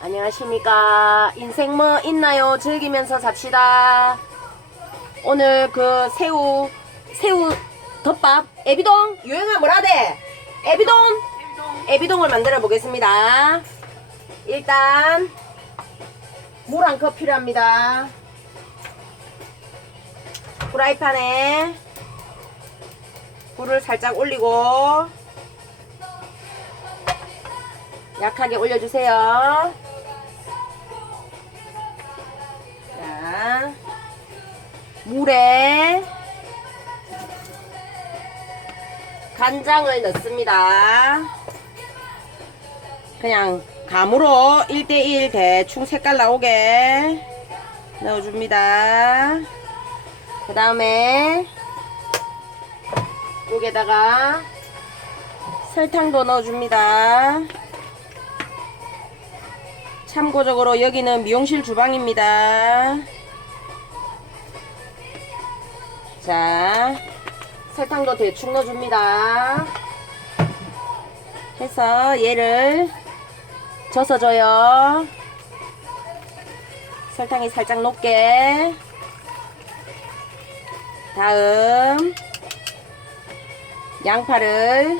안녕하십니까. 인생 뭐 있나요? 즐기면서 잡시다. 오늘 그 새우, 새우 덮밥, 애비동? 유행아 뭐라대? 애비동? 애비동을 만들어 보겠습니다. 일단, 물 한 컵 필요합니다. 프라이팬에 불을 살짝 올리고, 약하게 올려주세요. 자, 물에 간장을 넣습니다. 그냥 감으로 1대1 대충 색깔 나오게 넣어줍니다. 그 다음에 여기에다가 설탕도 넣어줍니다. 참고적으로 여기는 미용실 주방입니다. 자, 설탕도 대충 넣어줍니다. 해서 얘를 젖어줘요. 설탕이 살짝 녹게. 다음, 양파를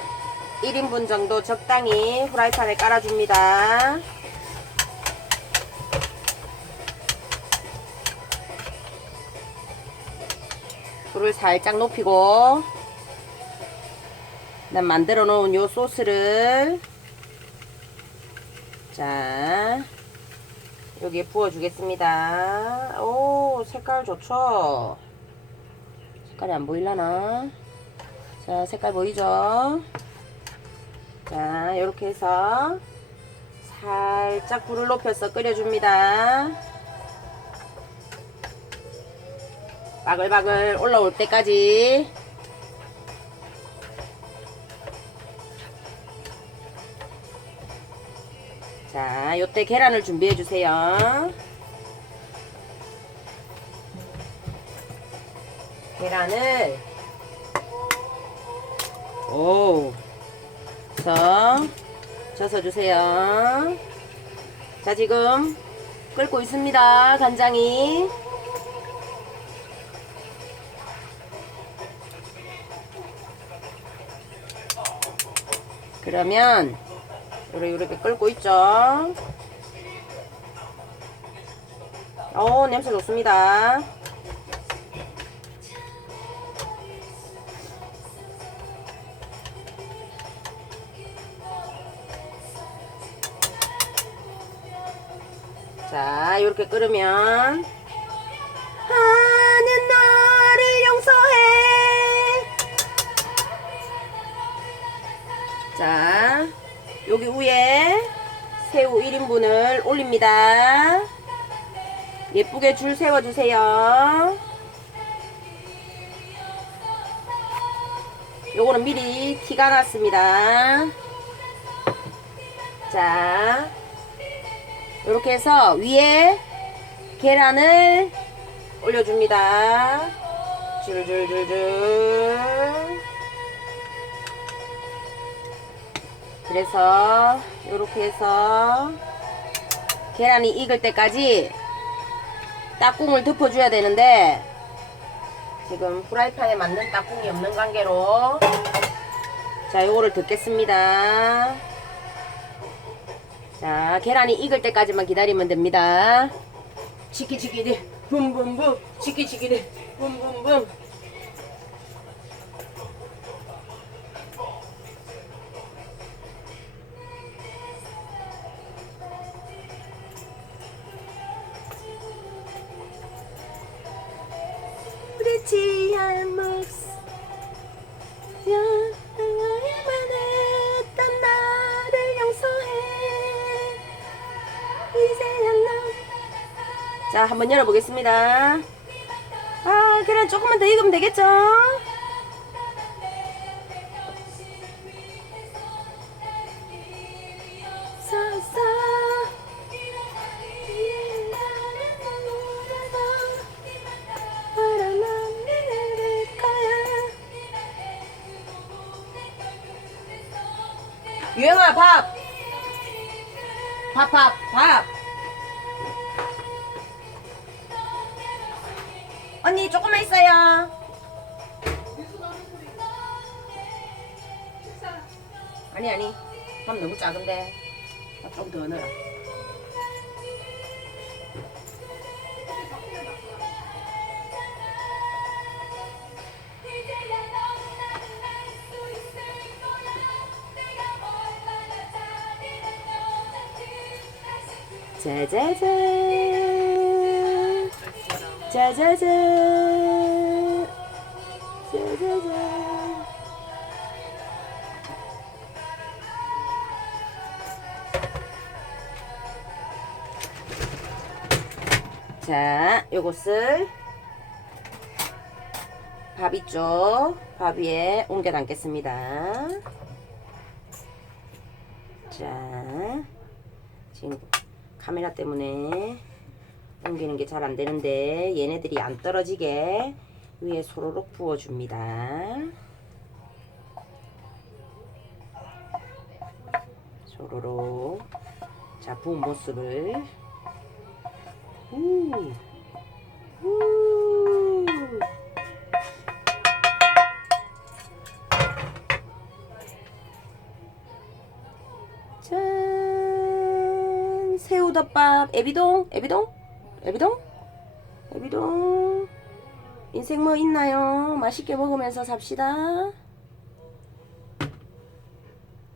1인분 정도 적당히 후라이팬에 깔아줍니다. 불을 살짝 높이고 난 만들어 놓은 요 소스를 자 여기에 부어 주겠습니다. 오 색깔 좋죠? 색깔이 안 보일라나? 자 색깔 보이죠? 자 이렇게 해서 살짝 불을 높여서 끓여줍니다 바글바글 올라올 때까지. 자 요때 계란을 준비해 주세요. 계란을. 오 저, 져서 주세요. 자 지금 끓고 있습니다 간장이 그러면 요렇게 이렇게 끓고 있죠. 오 냄새 좋습니다. 자 이렇게 끓으면 자, 여기 위에 새우 1인분을 올립니다. 예쁘게 줄 세워주세요. 요거는 미리 티가 났습니다. 자, 이렇게 해서 위에 계란을 올려줍니다. 줄줄줄줄. 그래서 이렇게 해서 계란이 익을 때까지 딱꿍을 덮어줘야 되는데 지금 프라이팬에 맞는 딱꿍이 없는 관계로 자 요거를 덮겠습니다. 자 계란이 익을 때까지만 기다리면 됩니다. 치키치키리 붐붐붐 치키치키리 붐붐붐 우리 할목 양아야만 했던 나를 용서해. 이제야 자 한번 열어보겠습니다. 아 계란 조금만 더 익으면 되겠죠 유영아 밥 밥, 밥, 밥. 언니 조금만 있어요. 아니 아니 밥 너무 작은데 좀더 넣어라. 짜자잔. 짜자잔. 짜자잔. 자 요것을 밥 있죠? 밥 위에 옮겨 담겠습니다. 자 지금 카메라 때문에 옮기는 게 잘 안 되는데 얘네들이 안 떨어지게 위에 소로록 부어줍니다. 소로록 자 부은 모습을 우, 우. 짠 새우덮밥. 애비동? 애비동? 애비동? 애비동? 인생 뭐 있나요? 맛있게 먹으면서 삽시다.